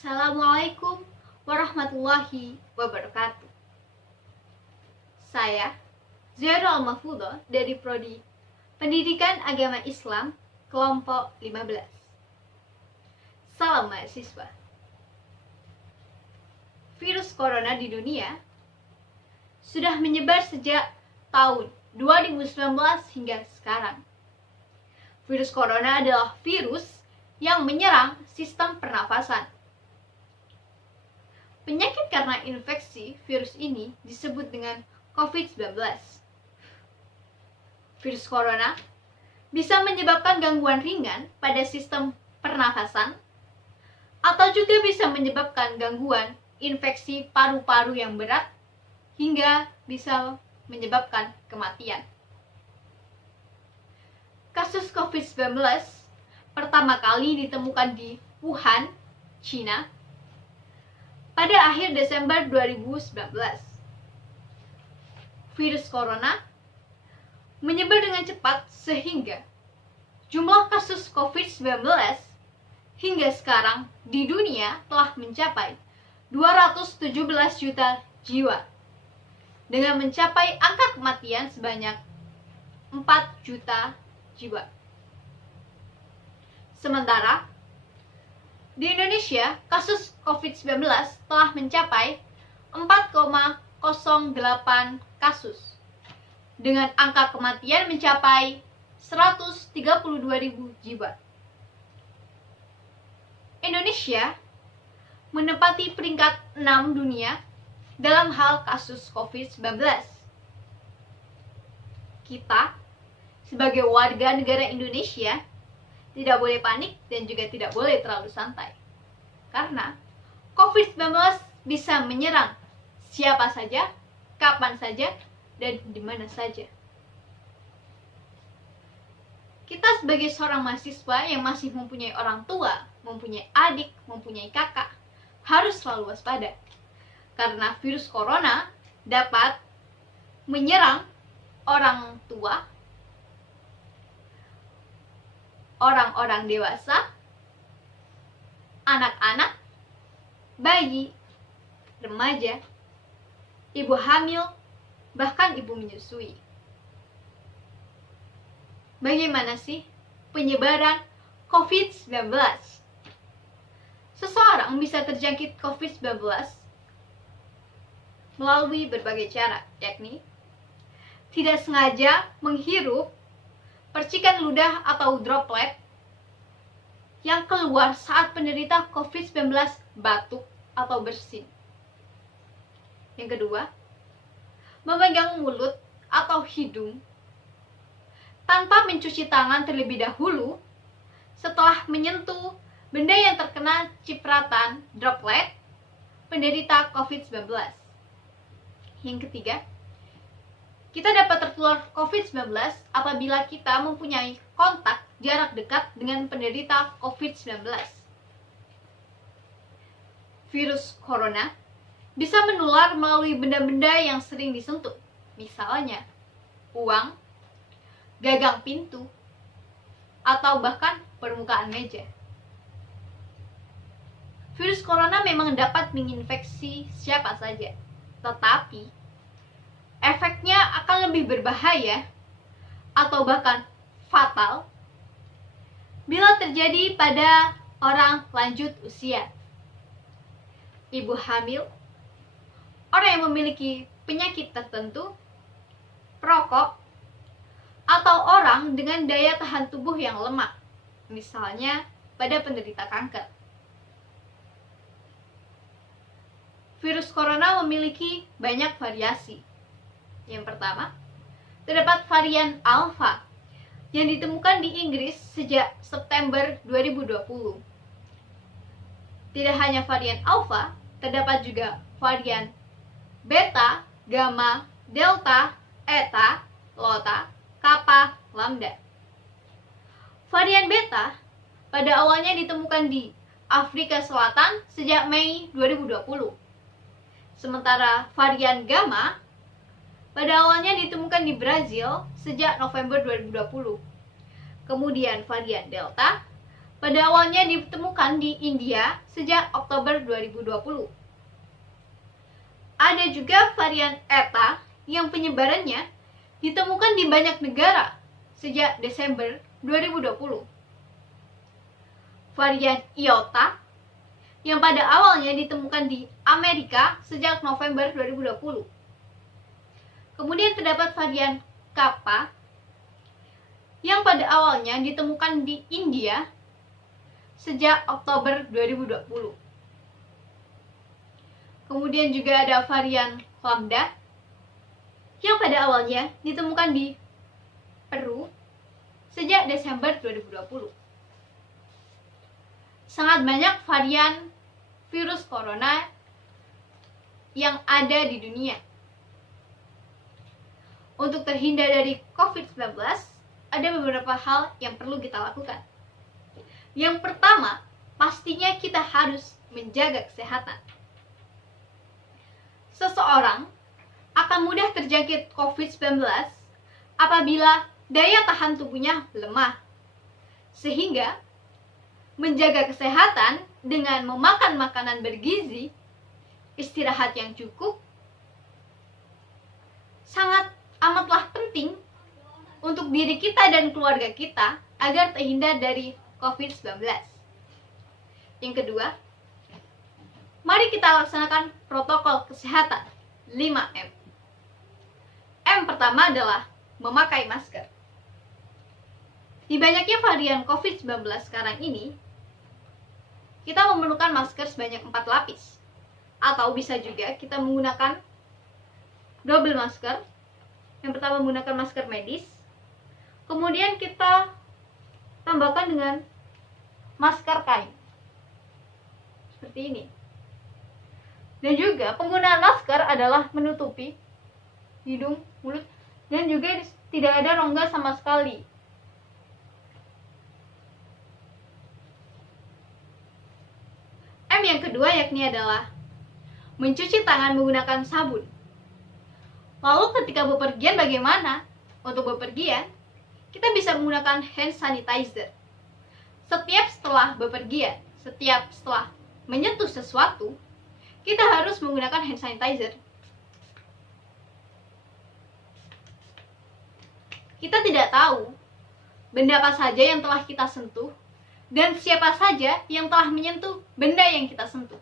Assalamualaikum warahmatullahi wabarakatuh. Saya Zairul Mahfudo dari Prodi Pendidikan Agama Islam kelompok 15. Salam mahasiswa. Virus corona di dunia sudah menyebar sejak tahun 2019 hingga sekarang. Virus corona adalah virus yang menyerang sistem pernafasan. Penyakit karena infeksi virus ini disebut dengan COVID-19. Virus corona bisa menyebabkan gangguan ringan pada sistem pernafasan atau juga bisa menyebabkan gangguan infeksi paru-paru yang berat hingga bisa menyebabkan kematian. Kasus COVID-19 pertama kali ditemukan di Wuhan, China, pada akhir Desember 2019. Virus corona menyebar dengan cepat sehingga jumlah kasus COVID-19 hingga sekarang di dunia telah mencapai 217 juta jiwa dengan mencapai angka kematian sebanyak 4 juta jiwa. Sementara di Indonesia, kasus COVID-19 telah mencapai 4,08 kasus, dengan angka kematian mencapai 132.000 jiwa. Indonesia menempati peringkat 6 dunia dalam hal kasus COVID-19. Kita, sebagai warga negara Indonesia, tidak boleh panik dan juga tidak boleh terlalu santai. Karena COVID-19 bisa menyerang siapa saja, kapan saja, dan di mana saja. Kita sebagai seorang mahasiswa yang masih mempunyai orang tua, mempunyai adik, mempunyai kakak, harus selalu waspada. Karena virus corona dapat menyerang orang tua, orang-orang dewasa, anak-anak, bayi, remaja, ibu hamil, bahkan ibu menyusui. Bagaimana sih penyebaran COVID-19? Seseorang bisa terjangkit COVID-19 melalui berbagai cara, yakni tidak sengaja menghirup percikan ludah atau droplet yang keluar saat penderita COVID-19 batuk atau bersin. Yang kedua, memegang mulut atau hidung tanpa mencuci tangan terlebih dahulu setelah menyentuh benda yang terkena cipratan droplet penderita COVID-19. Yang ketiga, kita dapat tertular COVID-19 apabila kita mempunyai kontak jarak dekat dengan penderita COVID-19. Virus corona bisa menular melalui benda-benda yang sering disentuh, misalnya uang, gagang pintu, atau bahkan permukaan meja. Virus corona memang dapat menginfeksi siapa saja, tetapi efeknya akan lebih berbahaya atau bahkan fatal bila terjadi pada orang lanjut usia, ibu hamil, orang yang memiliki penyakit tertentu, perokok, atau orang dengan daya tahan tubuh yang lemah, misalnya pada penderita kanker. Virus corona memiliki banyak variasi. Yang pertama, terdapat varian Alpha yang ditemukan di Inggris sejak September 2020. Tidak hanya varian Alpha, terdapat juga varian Beta, Gamma, Delta, Eta, Lota, Kappa, Lambda. Varian Beta pada awalnya ditemukan di Afrika Selatan sejak Mei 2020. Sementara varian Gamma pada awalnya ditemukan di Brazil sejak November 2020. Kemudian varian Delta pada awalnya ditemukan di India sejak Oktober 2020. Ada juga varian Eta yang penyebarannya ditemukan di banyak negara sejak Desember 2020. Varian Iota yang pada awalnya ditemukan di Amerika sejak November 2020. Kemudian terdapat varian Kappa yang pada awalnya ditemukan di India sejak Oktober 2020. Kemudian juga ada varian Lambda yang pada awalnya ditemukan di Peru sejak Desember 2020. Sangat banyak varian virus corona yang ada di dunia. Untuk terhindar dari COVID-19, ada beberapa hal yang perlu kita lakukan. Yang pertama, pastinya kita harus menjaga kesehatan. Seseorang akan mudah terjangkit COVID-19 apabila daya tahan tubuhnya lemah. Sehingga menjaga kesehatan dengan memakan makanan bergizi, istirahat yang cukup, sangat amatlah penting untuk diri kita dan keluarga kita agar terhindar dari COVID-19. Yang kedua, mari kita laksanakan protokol kesehatan 5M. M pertama adalah memakai masker. Di banyaknya varian COVID-19 sekarang ini, kita memerlukan masker sebanyak 4 lapis. Atau bisa juga kita menggunakan double masker. Yang pertama menggunakan masker medis. Kemudian kita tambahkan dengan masker kain. Seperti ini. Dan juga penggunaan masker adalah menutupi hidung, mulut, dan juga tidak ada rongga sama sekali. M yang kedua yakni adalah mencuci tangan menggunakan sabun. Lalu ketika bepergian bagaimana? Untuk bepergian, kita bisa menggunakan hand sanitizer. Setiap setelah bepergian, setiap setelah menyentuh sesuatu, kita harus menggunakan hand sanitizer. Kita tidak tahu benda apa saja yang telah kita sentuh dan siapa saja yang telah menyentuh benda yang kita sentuh.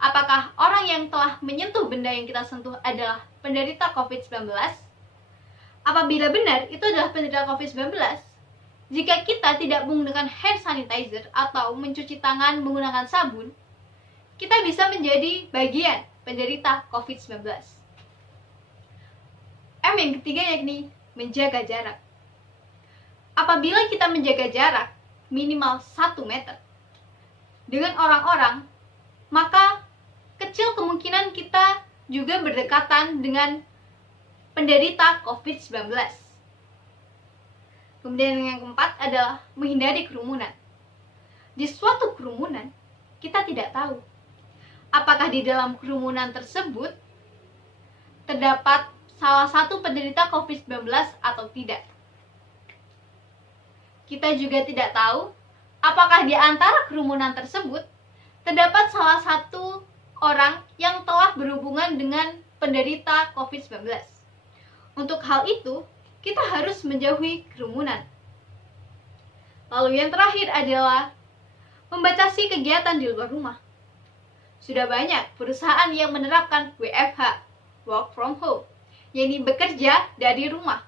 Apakah orang yang telah menyentuh benda yang kita sentuh adalah penderita COVID-19? Apabila benar itu adalah penderita COVID-19, jika kita tidak menggunakan hand sanitizer atau mencuci tangan menggunakan sabun, kita bisa menjadi bagian penderita COVID-19. M yang ketiga yakni menjaga jarak. Apabila kita menjaga jarak minimal 1 meter dengan orang-orang, maka kecil kemungkinan kita juga berdekatan dengan penderita COVID-19. Kemudian yang keempat adalah menghindari kerumunan. Di suatu kerumunan, kita tidak tahu apakah di dalam kerumunan tersebut terdapat salah satu penderita COVID-19 atau tidak. Kita juga tidak tahu apakah di antara kerumunan tersebut terdapat salah satu orang yang telah berhubungan dengan penderita COVID-19. Untuk hal itu, kita harus menjauhi kerumunan. Lalu yang terakhir adalah membatasi kegiatan di luar rumah. Sudah banyak perusahaan yang menerapkan WFH, work from home, yakni bekerja dari rumah.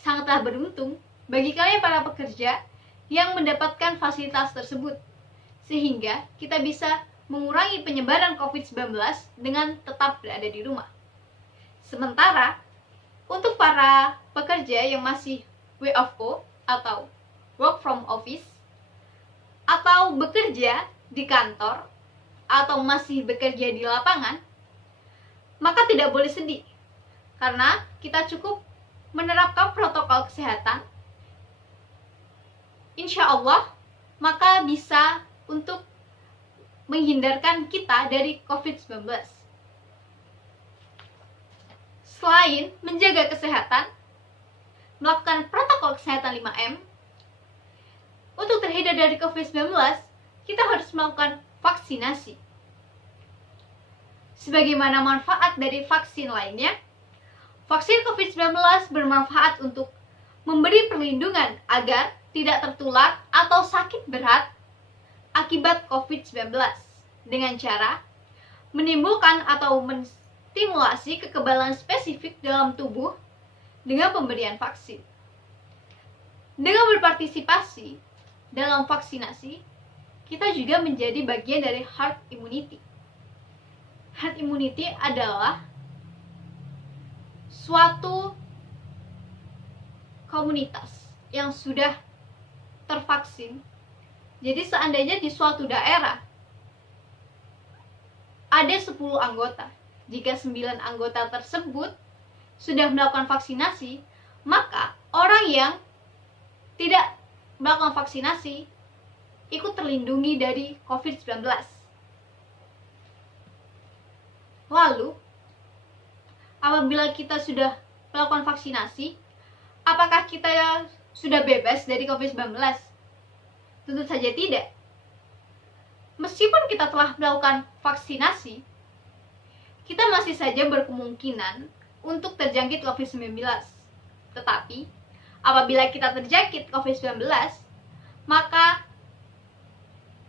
Sangatlah beruntung bagi kalian para pekerja yang mendapatkan fasilitas tersebut, sehingga kita bisa mengurangi penyebaran COVID-19 dengan tetap berada di rumah. Sementara, untuk para pekerja yang masih WFO atau work from office, atau bekerja di kantor, atau masih bekerja di lapangan, maka tidak boleh sedih, karena kita cukup menerapkan protokol kesehatan. Insya Allah, maka bisa untuk menghindarkan kita dari COVID-19. Selain menjaga kesehatan, melakukan protokol kesehatan 5M, untuk terhindar dari COVID-19, kita harus melakukan vaksinasi. Sebagaimana manfaat dari vaksin lainnya, vaksin COVID-19 bermanfaat untuk memberi perlindungan agar tidak tertular atau sakit berat akibat COVID-19 dengan cara menimbulkan atau menstimulasi kekebalan spesifik dalam tubuh dengan pemberian vaksin. Dengan berpartisipasi dalam vaksinasi, kita juga menjadi bagian dari herd immunity. Herd immunity adalah suatu komunitas yang sudah tervaksin. Jadi seandainya di suatu daerah ada 10 anggota, jika 9 anggota tersebut sudah melakukan vaksinasi, maka orang yang tidak melakukan vaksinasi ikut terlindungi dari COVID-19. Lalu, apabila kita sudah melakukan vaksinasi, apakah kita sudah bebas dari COVID-19? Tentu saja tidak. Meskipun kita telah melakukan vaksinasi, kita masih saja berkemungkinan untuk terjangkit COVID-19. Tetapi, apabila kita terjangkit COVID-19, maka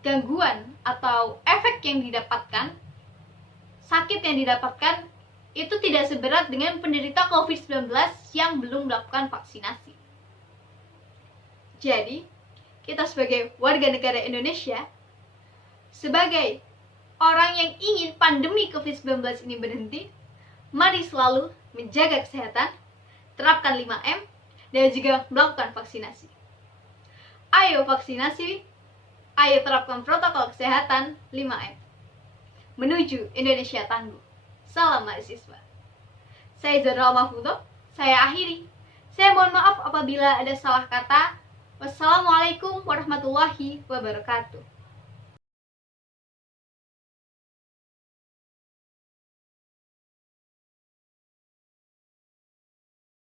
gangguan atau efek yang didapatkan, sakit yang didapatkan, itu tidak seberat dengan penderita COVID-19 yang belum melakukan vaksinasi. Jadi, kita sebagai warga negara Indonesia, sebagai orang yang ingin pandemi COVID-19 ini berhenti, mari selalu menjaga kesehatan, terapkan 5M, dan juga melakukan vaksinasi. Ayo vaksinasi, ayo terapkan protokol kesehatan 5M. Menuju Indonesia tangguh. Salam mahasiswa. Saya Zahra Mahfudoh, saya akhiri. Saya mohon maaf apabila ada salah kata. Wassalamualaikum warahmatullahi wabarakatuh.